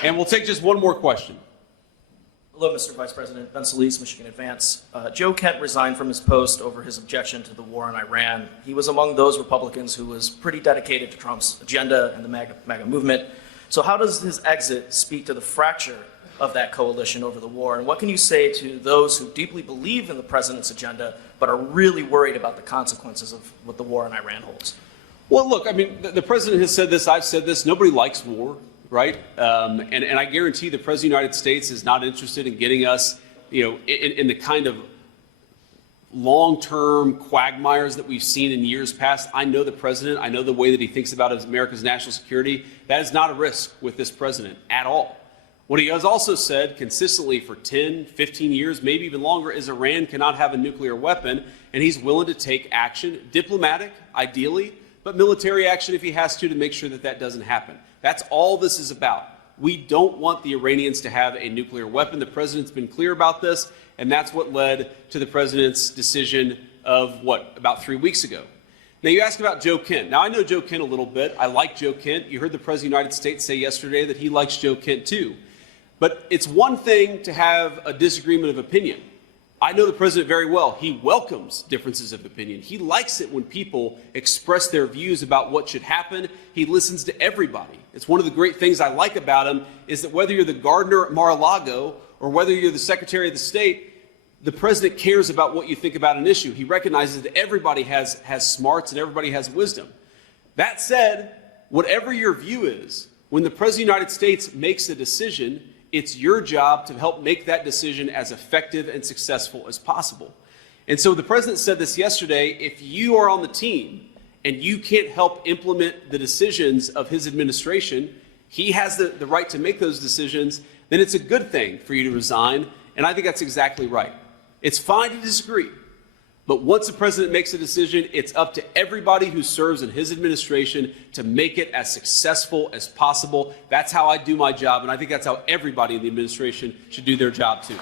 And we'll take just one more question. Hello, Mr. Vice President. Ben Solis, Michigan Advance. Joe Kent resigned from his post over his objection to the war in Iran. He was among those Republicans who was pretty dedicated to Trump's agenda and the MAGA movement. So how does his exit speak to the fracture of that coalition over the war? And what can you say to those who deeply believe in the president's agenda but are really worried about the consequences of what the war in Iran holds? Well, look, I mean, the president has said this, I've said this, nobody likes war. Right? And I guarantee the President of the United States is not interested in getting us, in the kind of long-term quagmires that we've seen in years past. I know the president. I know the way that he thinks about America's national security. That is not a risk with this president at all. What he has also said consistently for 10, 15 years, maybe even longer, is Iran cannot have a nuclear weapon, and he's willing to take action, diplomatic, ideally, but military action if he has to make sure that that doesn't happen. That's all this is about. We don't want the Iranians to have a nuclear weapon. The president's been clear about this, and that's what led to the president's decision of, about 3 weeks ago. Now, you ask about Joe Kent. Now, I know Joe Kent a little bit. I like Joe Kent. You heard the President of the United States say yesterday that he likes Joe Kent, too. But it's one thing to have a disagreement of opinion. I know the president very well. He welcomes differences of opinion. He likes it when people express their views about what should happen. He listens to everybody. It's one of the great things I like about him is that whether you're the gardener at Mar-a-Lago or whether you're the Secretary of the State, the president cares about what you think about an issue. He recognizes that everybody has smarts and everybody has wisdom. That said, whatever your view is, when the President of the United States makes a decision, it's your job to help make that decision as effective and successful as possible. And so the president said this yesterday, if you are on the team and you can't help implement the decisions of his administration, he has the right to make those decisions, then it's a good thing for you to resign. And I think that's exactly right. It's fine to disagree. But once the president makes a decision, it's up to everybody who serves in his administration to make it as successful as possible. That's how I do my job, and I think that's how everybody in the administration should do their job, too.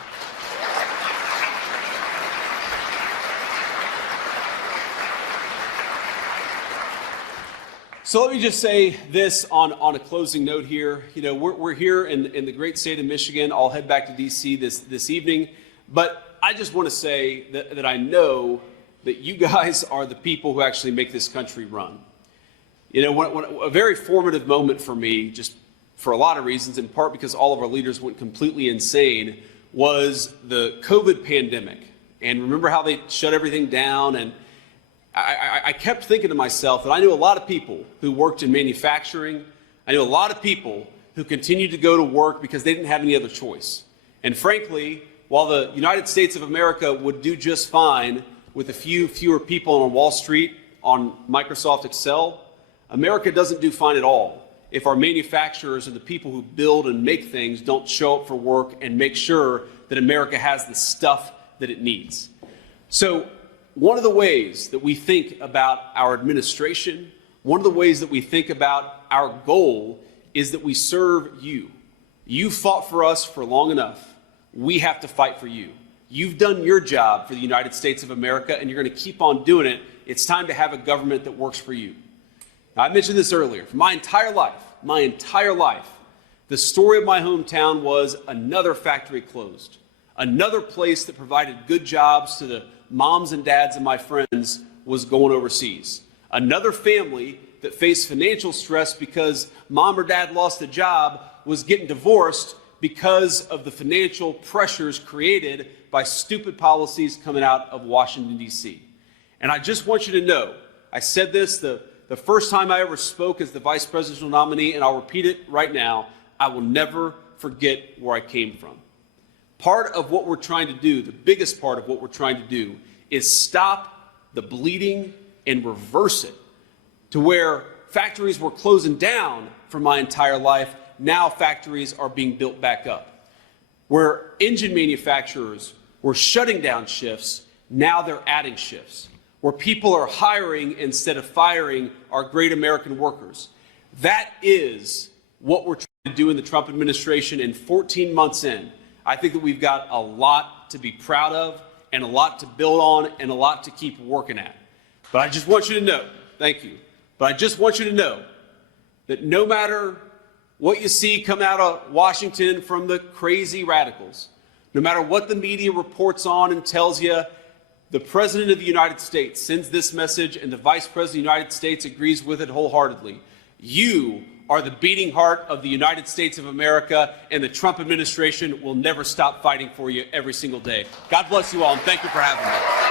So let me just say this on a closing note here. We're here in the great state of Michigan. I'll head back to D.C. this evening. But I just want to say that I know that you guys are the people who actually make this country run. A very formative moment for me, just for a lot of reasons, in part because all of our leaders went completely insane, was the COVID pandemic. And remember how they shut everything down? And I kept thinking to myself that I knew a lot of people who worked in manufacturing. I knew a lot of people who continued to go to work because they didn't have any other choice. And frankly, while the United States of America would do just fine with a few fewer people on Wall Street on Microsoft Excel, America doesn't do fine at all if our manufacturers and the people who build and make things don't show up for work and make sure that America has the stuff that it needs. So one of the ways that we think about our administration, one of the ways that we think about our goal is that we serve you. You fought for us for long enough. We have to fight for you. You've done your job for the United States of America, and you're going to keep on doing it. It's time to have a government that works for you. Now, I mentioned this earlier. For my entire life, the story of my hometown was another factory closed, another place that provided good jobs to the moms and dads of my friends was going overseas, another family that faced financial stress because mom or dad lost a job was getting divorced because of the financial pressures created by stupid policies coming out of Washington, D.C. And I just want you to know, I said this the first time I ever spoke as the vice presidential nominee, and I'll repeat it right now, I will never forget where I came from. Part of what we're trying to do, the biggest part of what we're trying to do, is stop the bleeding and reverse it to where factories were closing down for my entire life. Now factories are being built back up. Where engine manufacturers were shutting down shifts, now they're adding shifts. Where people are hiring instead of firing our great American workers. That is what we're trying to do in the Trump administration. And 14 months in, I think that we've got a lot to be proud of and a lot to build on and a lot to keep working at. But I just want you to know, thank you, but I just want you to know that no matter what you see come out of Washington from the crazy radicals, no matter what the media reports on and tells you, the President of the United States sends this message and the Vice President of the United States agrees with it wholeheartedly. You are the beating heart of the United States of America, and the Trump administration will never stop fighting for you every single day. God bless you all, and thank you for having me.